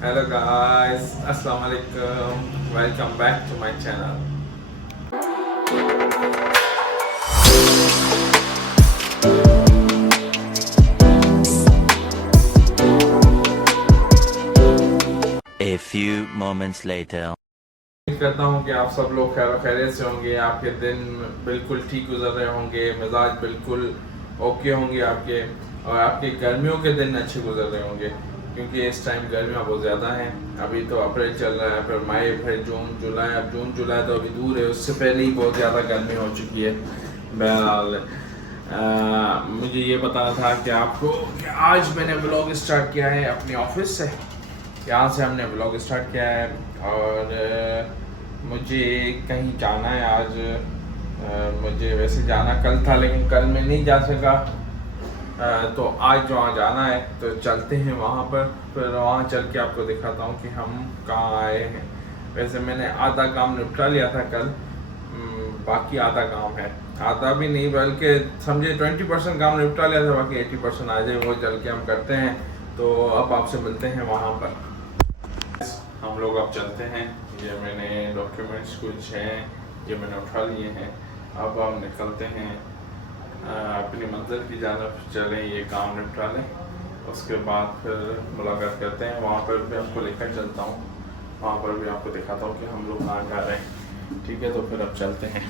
Hello guys, Assalamu alaikum. Welcome back to my channel. A few moments later. उम्मीद करता हूँ कि आप सब लोग खैर खैरियत से होंगे, आपके दिन बिल्कुल ठीक गुजर रहे होंगे, मिजाज बिल्कुल ओके होंगे आपके, और आपके गर्मियों के दिन अच्छे गुजर रहे होंगे क्योंकि इस टाइम गर्मियाँ बहुत ज़्यादा हैं। अभी तो अप्रैल चल रहा है, फिर मई, फिर जून जुलाई। अब जून जुलाई तो अभी दूर है, उससे पहले ही बहुत ज़्यादा गर्मी हो चुकी है। बहरहाल मुझे ये बताना था कि आपको कि आज मैंने ब्लॉग स्टार्ट किया है अपने ऑफिस से। यहाँ से हमने ब्लॉग स्टार्ट किया है और मुझे कहीं जाना है आज। मुझे वैसे जाना कल था लेकिन कल मैं नहीं जा सका। तो आज वहाँ जाना है तो चलते हैं वहाँ पर, फिर वहाँ चल के आपको दिखाता हूँ कि हम कहाँ आए हैं। वैसे मैंने आधा काम निपटा लिया था कल, बाकी आधा काम है, आधा भी नहीं बल्कि समझे 20% काम निपटा लिया था, बाकी 80% आ जाए, वो चल के हम करते हैं। तो अब आपसे मिलते हैं वहाँ पर। हम लोग अब चलते हैं। ये मैंने डॉक्यूमेंट्स कुछ हैं ये मैंने उठा लिए हैं। अब हम निकलते हैं अपनी मंजिल की जानब। चलें, ये काम निपटा लें, उसके बाद फिर मुलाकात करते हैं। वहाँ पर भी आपको लेकर चलता हूँ, वहाँ पर भी आपको दिखाता हूँ कि हम लोग कहाँ जा रहे हैं। ठीक है, तो फिर अब चलते हैं।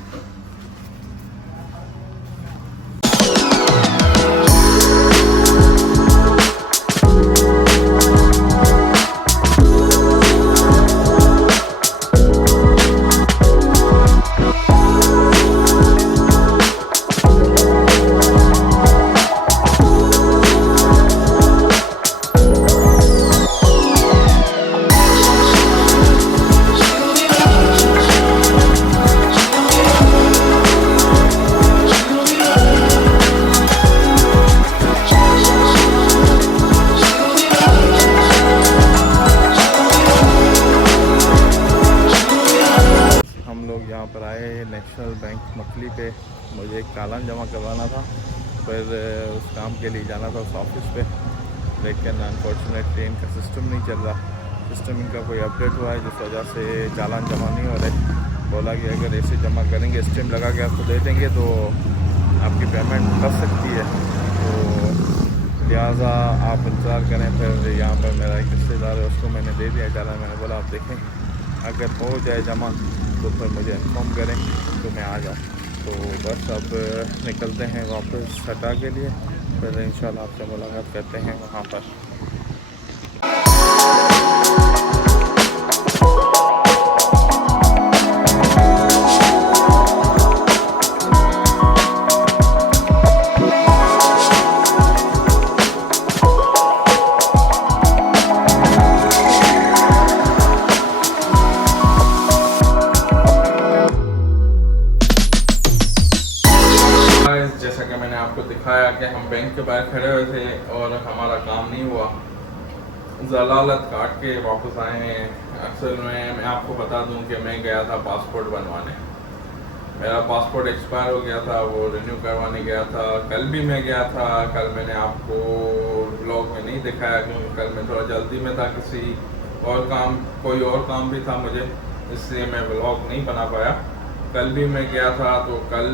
यहाँ पर आए नेशनल बैंक मकली पे। मुझे एक चालान जमा करवाना था, फिर उस काम के लिए जाना था उस ऑफिस पे, लेकिन अनफॉर्चुनेटली इनका सिस्टम नहीं चल रहा। सिस्टम इनका कोई अपडेट हुआ है जिस वजह से चालान जमा नहीं हो रहे। बोला कि अगर ऐसे जमा करेंगे, स्टेम लगा के आपको दे देंगे तो आपकी पेमेंट कर सकती है, तो लिहाजा आप इंतज़ार करें। फिर यहाँ पर मेरा एक रिश्तेदार है, उसको मैंने दे दिया चालान। मैंने बोला आप देखें, अगर हो जाए जमा तो फिर मुझे इन्फॉर्म करें तो मैं आ जाऊँ। तो बस अब निकलते हैं वापस सटा के लिए, फिर इंशाल्लाह आपसे मुलाकात करते हैं वहाँ पर। जैसा कि मैंने आपको दिखाया कि हम बैंक के बाहर खड़े हुए थे और हमारा काम नहीं हुआ, जलालत काट के वापस आए हैं। अक्सर मैं आपको बता दूं कि मैं गया था पासपोर्ट बनवाने। मेरा पासपोर्ट एक्सपायर हो गया था, वो रिन्यू करवाने गया था। कल भी मैं गया था, कल मैंने आपको ब्लॉग में नहीं दिखाया क्योंकि कल मैं थोड़ा जल्दी में था, किसी और काम, कोई और काम भी था मुझे, इसलिए मैं ब्लॉग नहीं बना पाया। कल भी मैं गया था, तो कल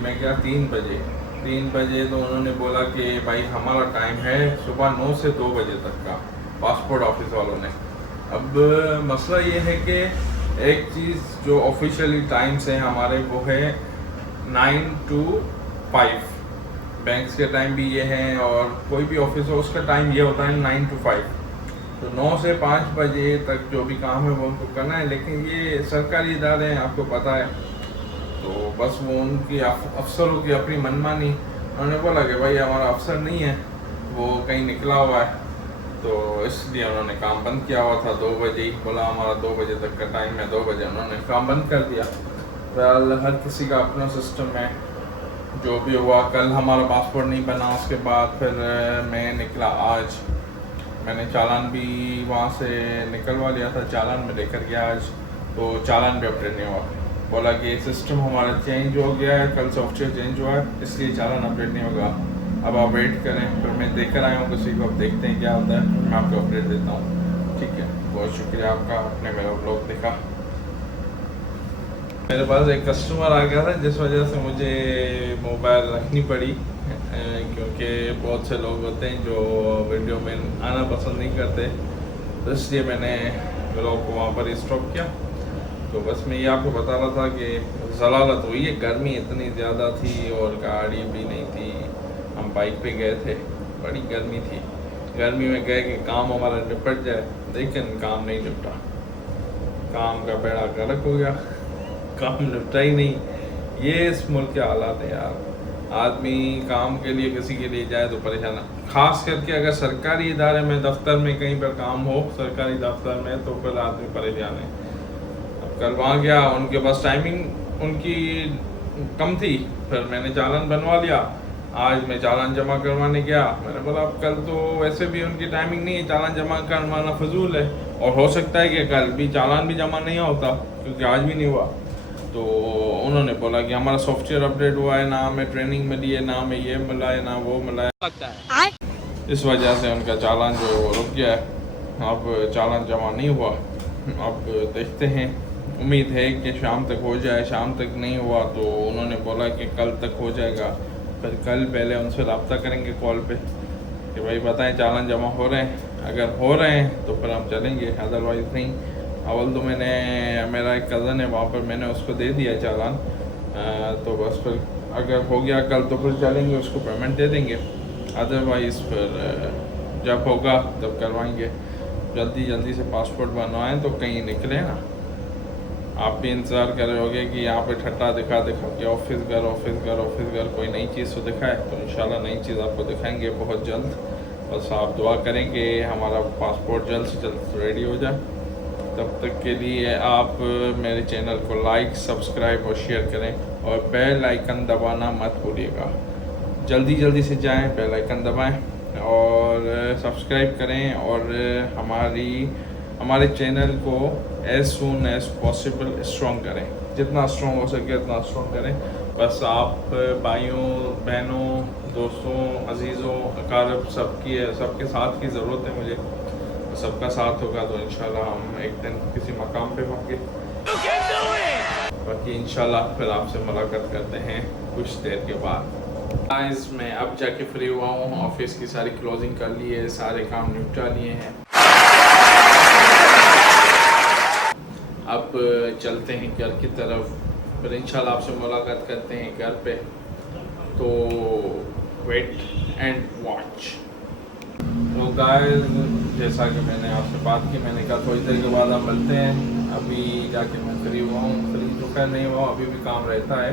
मैं गया 3 बजे। तो उन्होंने बोला कि भाई हमारा टाइम है सुबह 9 से 2 बजे तक का, पासपोर्ट ऑफिस वालों ने। अब मसला ये है कि एक चीज़ जो ऑफिशियली टाइम्स हैं हमारे, वो है 9 to 5। बैंक्स के टाइम भी ये हैं और कोई भी ऑफिस हो उसका टाइम ये होता है 9 to 5। तो 9 से 5 बजे तक जो भी काम है वो उनको करना है, लेकिन ये सरकारी इदारे हैं, आपको पता है, तो बस वो उनकी अफसरों की अपनी मनमानी। उन्होंने बोला कि भाई हमारा अफसर नहीं है, वो कहीं निकला हुआ है, तो इसलिए उन्होंने काम बंद किया हुआ था। 2 बजे ही बोला हमारा 2 बजे तक का टाइम है, 2 बजे उन्होंने काम बंद कर दिया। फिलहाल हर किसी का अपना सिस्टम है। जो भी हुआ, कल हमारा पासपोर्ट नहीं बना, उसके बाद फिर मैं निकला आज। मैंने चालान भी वहाँ से निकलवा लिया था, चालान में लेकर गया आज, तो चालान भी अपडेट नहीं हुआ। बोला कि सिस्टम हमारा चेंज हो गया है, कल सॉफ्टवेयर चेंज हुआ है, इसलिए चालान अपडेट नहीं होगा। अब आप वेट करें, फिर मैं देकर आया हूँ किसी को, अब देखते हैं क्या होता है, मैं आपको अपडेट देता हूँ। बहुत शुक्रिया आपका, आपने मेरा ब्लॉग देखा। मेरे पास एक कस्टमर आ गया था जिस वजह से मुझे मोबाइल रखनी पड़ी, क्योंकि बहुत से लोग होते हैं जो वीडियो में आना पसंद नहीं करते, तो इसलिए मैंने ब्लॉग को वहाँ पर ही स्टॉप किया। तो बस मैं ये आपको बता रहा था कि ज़लालत हुई है, गर्मी इतनी ज़्यादा थी और गाड़ी भी नहीं थी, हम बाइक पे गए थे, बड़ी गर्मी थी। गर्मी में गए कि काम हमारा निपट जाए, लेकिन काम नहीं निपटा, काम का बेड़ा गर्क हो गया, काम निपटा ही नहीं। ये इस मुल्क के हालात है यार, आदमी काम के लिए किसी के लिए जाए तो परेशान है, खास करके अगर सरकारी इदारे में, दफ्तर में कहीं पर काम हो, सरकारी दफ्तर में, तो फिर आदमी परेशान है। अब कल वहाँ गया, उनके पास टाइमिंग उनकी कम थी, फिर मैंने चालान बनवा लिया। आज मैं चालान जमा करवाने गया, मैंने बोला अब कल तो वैसे भी उनकी टाइमिंग नहीं है, चालान जमा करवाना फजूल है, और हो सकता है कि कल भी चालान भी जमा नहीं होता, क्योंकि आज भी नहीं हुआ। तो उन्होंने बोला कि हमारा सॉफ्टवेयर अपडेट हुआ है, ना हमें ट्रेनिंग मिली है, ना हमें ये मिला है, ना वो मिला है, इस वजह से उनका चालान जो है वो रुक गया है। अब चालान जमा नहीं हुआ, अब देखते हैं, उम्मीद है कि शाम तक हो जाए। शाम तक नहीं हुआ तो उन्होंने बोला कि कल तक हो जाएगा, फिर कल पहले उनसे रब्ता करेंगे कॉल पे कि भाई बताएं चालान जमा हो रहे हैं, अगर हो रहे हैं तो फिर हम चलेंगे, अदरवाइज़ नहीं। अवल तो मैंने, मेरा एक कज़न है वहाँ पर, मैंने उसको दे दिया चालान, तो बस फिर अगर हो गया कल तो फिर चलेंगे, उसको पेमेंट दे देंगे, अदरवाइज़ फिर जब होगा तब करवाएंगे। जल्दी जल्दी से पासपोर्ट बनवाएं तो कहीं निकले ना। आप भी इंतज़ार कर रहे होगे कि यहाँ पे ठट्टा दिखा के ऑफिस घर कोई नई चीज़ तो दिखाए, तो इंशाल्लाह नई चीज़ आपको दिखाएंगे बहुत जल्द। बस आप दुआ करें कि हमारा पासपोर्ट जल्द से जल्द रेडी हो जाए। तब तक के लिए आप मेरे चैनल को लाइक, सब्सक्राइब और शेयर करें, और बेल आइकन दबाना मत भूलिएगा। जल्दी से जाएं, बेल आइकन दबाएं और सब्सक्राइब करें, और हमारे चैनल को as soon as possible strong करें, जितना स्ट्रॉन्ग हो सके उतना स्ट्रॉन्ग करें। बस आप भाइयों, बहनों, दोस्तों, अजीज़ों, अकारब सबके साथ की ज़रूरत है मुझे। सबका साथ होगा तो इंशाल्लाह हम एक दिन किसी मकाम पे होंगे। बाकी इंशाल्लाह फिर आपसे मुलाकात करते हैं कुछ देर के बाद। गाइस मैं अब जाके फ्री हुआ हूँ, ऑफिस की सारी क्लोजिंग कर ली है, सारे काम निपटा लिए हैं। अब चलते हैं घर की तरफ, फिर इंशाल्लाह आपसे मुलाकात करते हैं घर पे, तो वेट एंड वॉच। तो गाइस जैसा कि मैंने आपसे बात की, मैंने कहा थोड़ी देर के बाद हम मिलते हैं। अभी जाके मैं फ्री हुआ हूँ, फ्री तो खैर नहीं हुआ, अभी भी काम रहता है,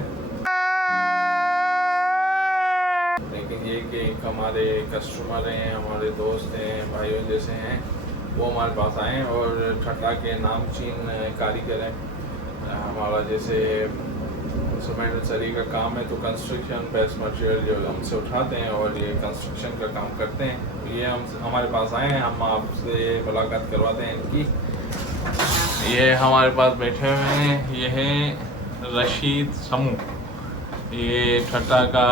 लेकिन ये कि हमारे कस्टमर हैं, हमारे दोस्त हैं, भाइयों जैसे हैं, वो हमारे पास आए और ठट्टा के नामचीन कारीगर हैं। हमारा जैसे सीमेंट सरी का काम है, तो कंस्ट्रक्शन बेस्ट मटेरियल जो हमसे उठाते हैं और ये कंस्ट्रक्शन का काम करते हैं, तो ये हमारे पास आए हैं, हम आपसे मुलाकात करवाते हैं इनकी। ये हमारे पास बैठे हुए हैं, ये हैं रशीद समू, ये ठट्टा का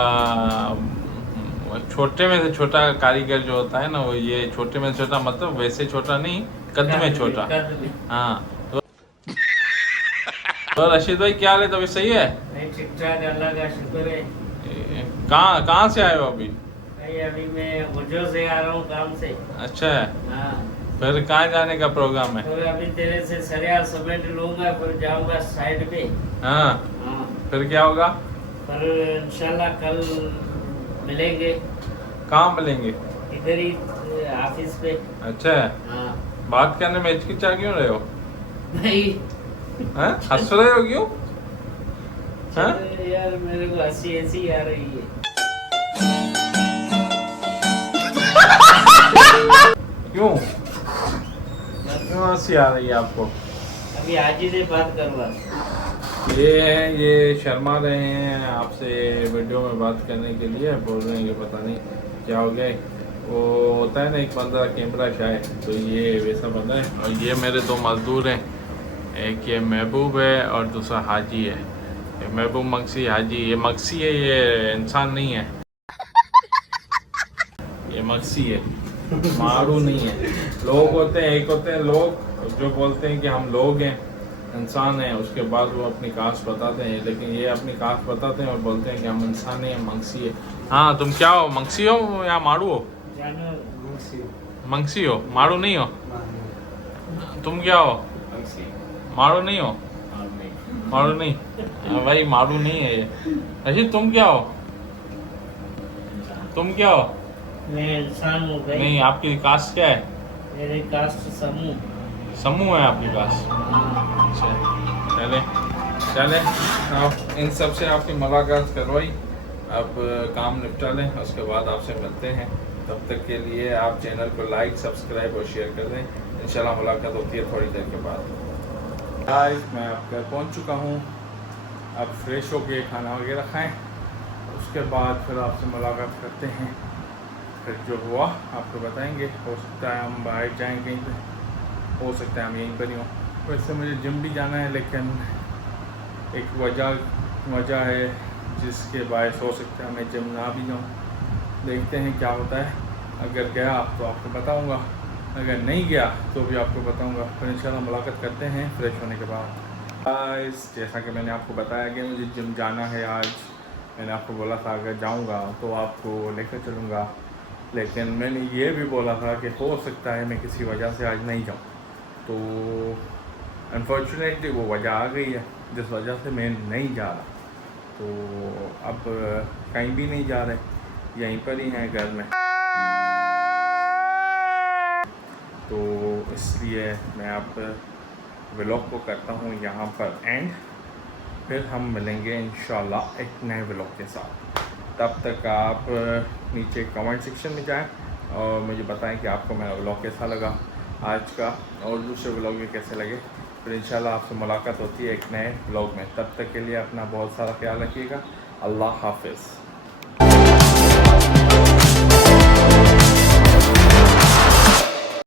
छोटे में से छोटा कारीगर जो होता है ना, वो ये छोटे में से छोटा, मतलब वैसे छोटा नहीं, कद में छोटा। हाँ तो रशीद भाई क्या हाल है, तभी सही है? ठीक ठाक, अल्लाह का शुक्र है। कहाँ से आए हो अभी? अभी मैं गुजो से आ रहा हूँ काम से। अच्छा है, हाँ। फिर कहाँ जाने का प्रोग्राम है? तो अभी तेरे से सरिया सीमेंट लूंगा, फिर जाऊंगा साइड पे। हाँ, हाँ। फिर क्या होगा? पर इंशाल्लाह कल मिलेंगे। कहाँ मिलेंगे? इधर ही ऑफिस पे। अच्छा है। हाँ। बात करने में हिचकिचा क्यों रहे हो? नहीं, हंस रहे हो क्यों? यार मेरे को हंसी ऐसी आ रही है। क्यों हंसी आ रही है आपको? अभी हाजी से बात करवा। ये शर्मा रहे हैं आपसे वीडियो में बात करने के लिए, बोल रहे हैं कि पता नहीं क्या हो गया। वो होता है ना एक बंदा कैमरा शाय, तो ये वैसा बंदा है। और ये मेरे दो मजदूर हैं, एक ये महबूब है और दूसरा हाजी है। ये महबूब मक्सी, हाजी ये मक्सी है, ये इंसान नहीं है, ये मक्सी है। मारू नहीं है। लोग होते हैं, एक होते हैं लोग जो बोलते हैं कि हम लोग हैं, इंसान हैं, उसके बाद वो अपनी कास्ट बताते हैं, लेकिन ये अपनी कास्ट बताते हैं और बोलते हैं कि हम इंसान हैं, मंगसी है। हाँ, तुम क्या हो, मंगसी हो या मारू हो? जानो मंगसी हो, मारू नहीं हो? तुम क्या हो? मारू नहीं हो? मारू नहीं? हाँ भाई, मारू नहीं है ये। रशीद तुम क्या हो? तुम क्या हो? मैं इंसान हूँ भाई। नहीं, आपकी कास्ट क्या है? मेरे कास्ट समूह। समूह है आपकी कास्ट? अच्छा, चले चले, आप इन सब से आपकी मुलाकात करवाई, अब काम निपटा लें, उसके बाद आपसे मिलते हैं। तब तक के लिए आप चैनल को लाइक, सब्सक्राइब और शेयर कर दें। इंशाल्लाह मुलाकात होती है थोड़ी देर के बाद। गाइस, मैं अब घर पहुंच चुका हूं, अब फ्रेश होके खाना वगैरह खाएं, उसके बाद फिर आपसे मुलाकात करते हैं। फिर जो हुआ आपको बताएंगे। हो सकता है हम बाहर जाएँ कहीं पे, हो सकता है हम यहीं पर ही हों। वैसे मुझे जिम भी जाना है, लेकिन एक वजह है जिसके बायस हो सकता है मैं जिम ना भी जाऊँ। देखते हैं क्या होता है। अगर गया तो आपको बताऊँगा, अगर नहीं गया तो भी आपको बताऊँगा। फिर इंशाल्लाह मुलाकात करते हैं फ्रेश होने के बाद। गाइस, जैसा कि मैंने आपको बताया कि मुझे जिम जाना है आज, मैंने आपको बोला था अगर जाऊँगा तो आपको लेकर चलूँगा, लेकिन मैंने ये भी बोला था कि हो सकता है मैं किसी वजह से आज नहीं जाऊँ। तो अनफॉर्चुनेटली वो वजह आ गई है जिस वजह से मैं नहीं जा रहा। तो अब कहीं भी नहीं जा रहे, यहीं पर ही हैं घर में। तो इसलिए मैं अब व्लॉग को करता हूँ यहाँ पर एंड, फिर हम मिलेंगे इंशाल्लाह एक नए व्लॉग के साथ। तब तक आप नीचे कमेंट सेक्शन में जाएं और मुझे बताएं कि आपको मेरा व्लॉग कैसा लगा आज का, और दूसरे व्लॉग में कैसे लगे। फिर इंशाल्लाह आपसे मुलाकात होती है एक नए व्लॉग में। तब तक के लिए अपना बहुत सारा ख्याल रखिएगा। अल्लाह हाफिज़।